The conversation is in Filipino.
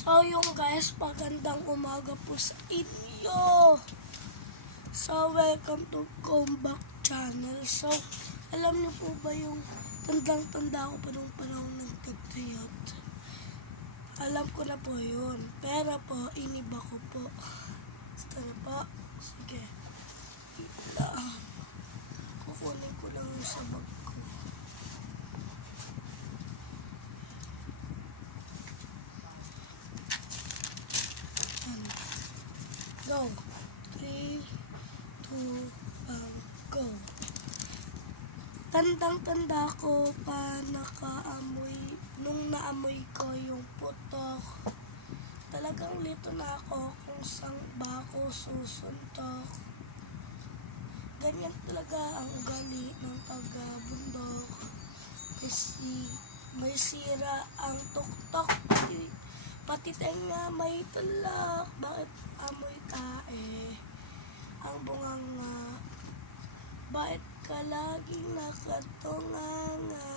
So yung guys, magandang umaga po sa inyo. So welcome to Comeback Channel. So alam niyo po ba yung tandang-tanda ko pa nung panahon ng tagtayot? Alam ko na po yun. Pero po, iniba ko po. Basta na po. Sige. Kukunin ko lang yung sa bag ko. Go. 3, 2, go. Tandang-tanda ko pa nakaamoy, nung naamoy ko yung putok. Talagang lito na ako kung saan ba ako susuntok. Ganyan talaga ang ugali ng taga-bundok. Kasi may sira ang tuktok. Pati tenga may talak. Bakit amoy tae? Ang bunganga. Bakit ka laging nakatunganga?